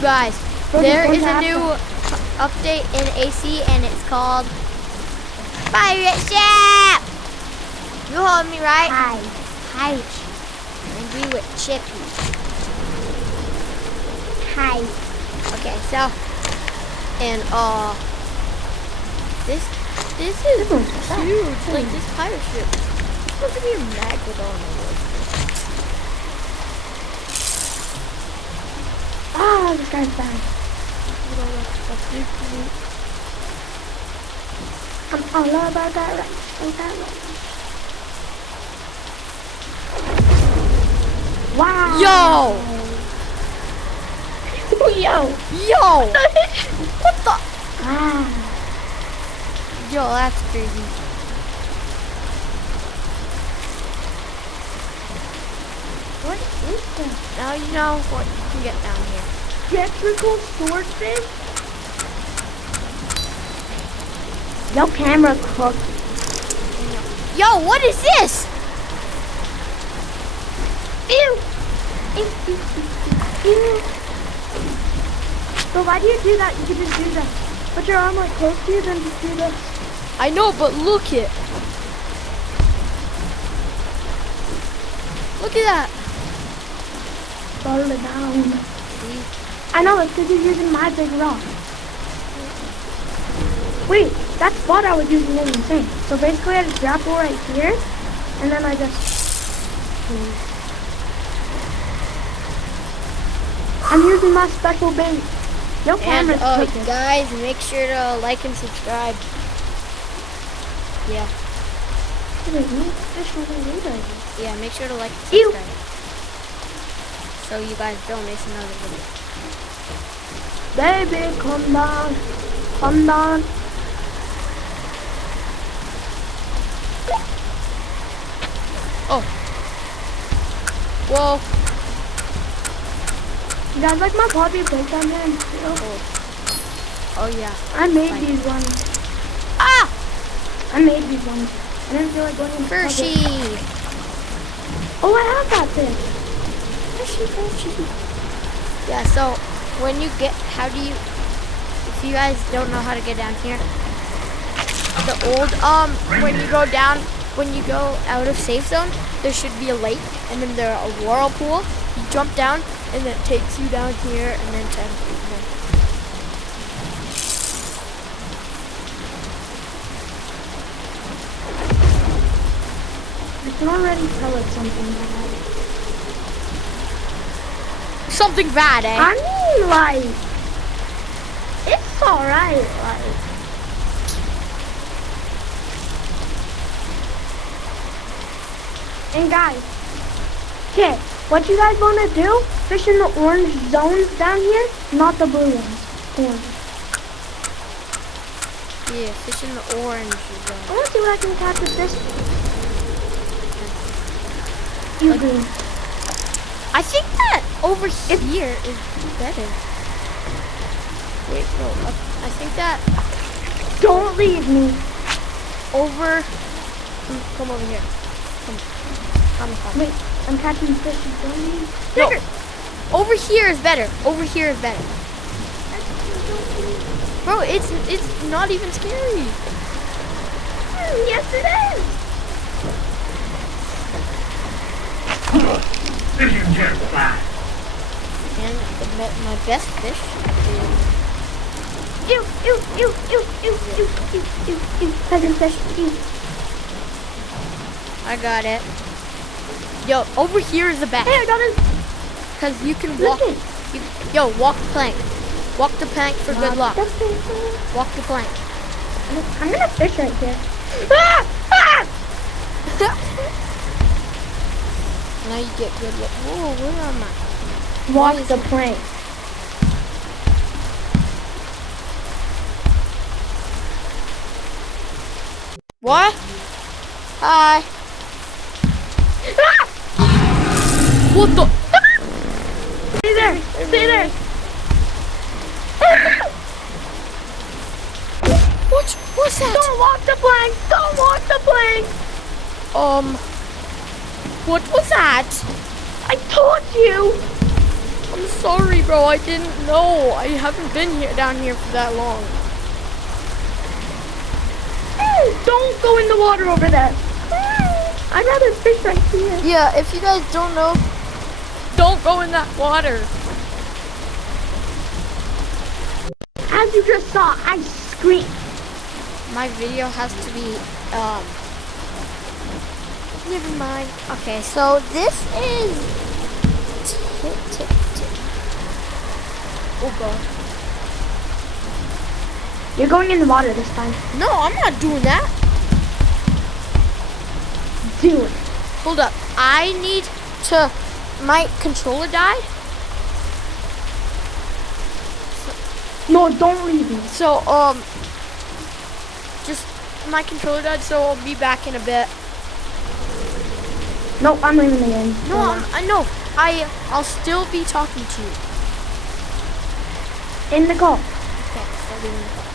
You guys, there is a new update in AC and it's called Pirate Ship! You hold me right? Hi. And we with Chippy. Hi. Okay, so, and this is huge. Like this pirate ship. It's supposed to be a Megalodon. Oh, this guy's bad. I'm all about that right. Wow. Yo! Yo. What the? Ah. Yo, that's crazy. What is that? Now you know what you can get down here. Electrical swordfish? Yo, camera cooked. Yo, what is this? Ew! Ew. So why do you do that? You could just do that. Put your arm like close to you, then just do this. I know, but look it. Look at that. Fall down. See? I know, it's because you're using my big rock. Wait, that's what I was using in insane. So basically I just grapple right here, and then I just... I'm using my special bait. No And camera. guys, make sure to like and subscribe. Yeah. Yeah, make sure to like and subscribe. So you guys don't miss another video. Baby, come down. Come down. Oh. Whoa. You guys like my Poppy playtime here? Oh yeah. I made these ones. Ah! I made these ones. I didn't feel like going in Hershey. Oh, I have that thing. Hershey. Yeah, so when you get, if you guys don't know how to get down here, the old, when you go down, when you go out of safe zone, there should be a lake, and then there a whirlpool. You jump down, and then it takes you down here, and then to, I can already tell it's something bad. something bad, eh? I mean, like, it's alright, like. And guys, okay, what you guys want to do? Fish in the orange zones down here, not the blue ones. Orange. Yeah, fish in the orange zone. I want to see what I can catch with this. You green. I think that over here is better. Wait, no, I think that Don't leave me. over. Come over here. Come. Wait, I'm catching fish. Don't leave. No, over here is better. Over here is better. Bro, it's not even scary. Yes, it is. Fishing jet fly. And my best fish is Ew. Peasant fish. Ew. I got it. Yo, over here is the best. Hey, I got it. Cause you can walk. Yo, walk the plank. Walk the plank for good luck. Walk the plank. I'm gonna fish right here. Now you get good luck. Whoa, where am I? Walk the plank. What? Hi. What the? Stay there. Stay there. What's that? Don't walk the plank. Don't walk the plank. What was that? I told you. I'm sorry, bro. I didn't know. I haven't been here down here for that long. Don't go in the water over there. I'd rather fish right here. Yeah, if you guys don't know, don't go in that water. As you just saw, I screamed. My video has to be, never mind. Okay, so this is, oh God. You're going in the water this time. No, I'm not doing that. Do it. Hold up, I need to, my controller died. No, don't leave me. So, just, my controller died, so I'll be back in a bit. No, I'm leaving the game. No, I know. I'll still be talking to you. In the call. Okay, so leaving the call.